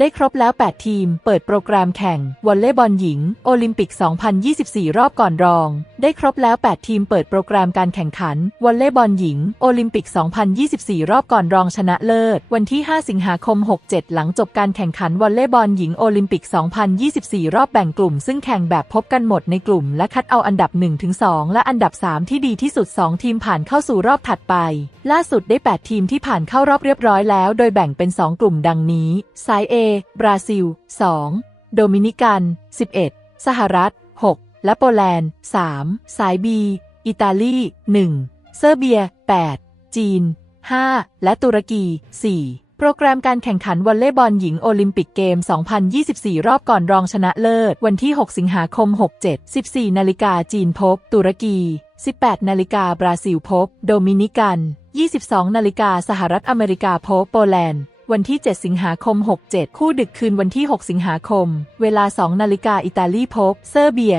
ได้ครบแล้ว 8 ทีม เปิดโปรแกรมแข่งวอลเลย์บอลหญิง โอลิมปิก 2024 รอบก่อนรอง ได้ครบแล้ว 8 ทีม เปิดโปรแกรมการแข่งขันวอลเลย์บอลหญิง โอลิมปิก 2024 รอบก่อนรองชนะเลิศ วันที่ 5 สิงหาคม 67 หลังจบการแข่งขันวอลเลย์บอลหญิงโอลิมปิก 2024 รอบแบ่งกลุ่ม ซึ่งแข่งแบบพบกันหมดในกลุ่ม และคัดเอาอันดับ 1-2 และอันดับ 3 ที่ดีที่สุด 2 ทีมผ่านเข้าสู่รอบถัดไป ล่าสุดได้ 8 ทีมที่ผ่านเข้ารอบเรียบร้อยแล้ว โดยแบ่งเป็น 2 กลุ่มดังนี้ สาย A บราซิล 2 โดมินิกัน 11 สหรัฐ 6 และโปแลนด์ 3 สาย B อิตาลี 1 เซอร์เบีย 8 จีน 5 และตุรกี 4 โปรแกรมการแข่งขันวอลเลย์บอลหญิงโอลิมปิกเกม 2024 รอบก่อนรองชนะเลิศ วันที่ 6 สิงหาคม 67 14 นาฬิกาจีนพบ ตุรกี 18 นาฬิกาบราซิลพบ โดมินิกัน 22 นาฬิกาสหรัฐอเมริกาพบโปแลนด์ วันที่ 7 สิงหาคม 67 คู่ดึกคืนวันที่ 6 สิงหาคม เวลา 2 นาฬิกาอิตาลีพบ เซอร์เบีย